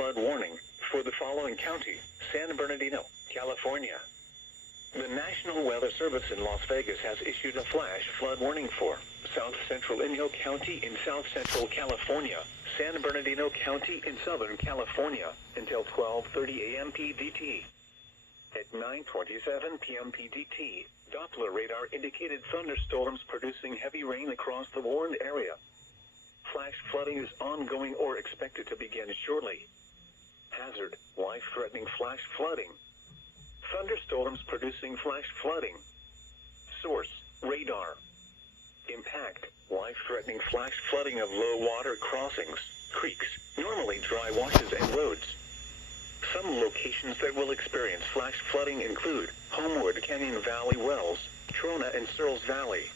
flood warning for the following county: San Bernardino, California. The National Weather Service in Las Vegas has issued a flash flood warning for South Central Inyo County in South Central California, San Bernardino County in Southern California until 12:30 a.m. PDT. At 9:27 p.m. PDT, Doppler radar indicated thunderstorms producing heavy rain across the warned area. Flash flooding is ongoing or expected to begin shortly. Hazard: life-threatening flash flooding. Thunderstorms producing flash flooding. Source: radar. Impact: life-threatening flash flooding of low water crossings, creeks, normally dry washes and roads. Some locations that will experience flash flooding include Homewood Canyon Valley Wells, Trona and Searles Valley.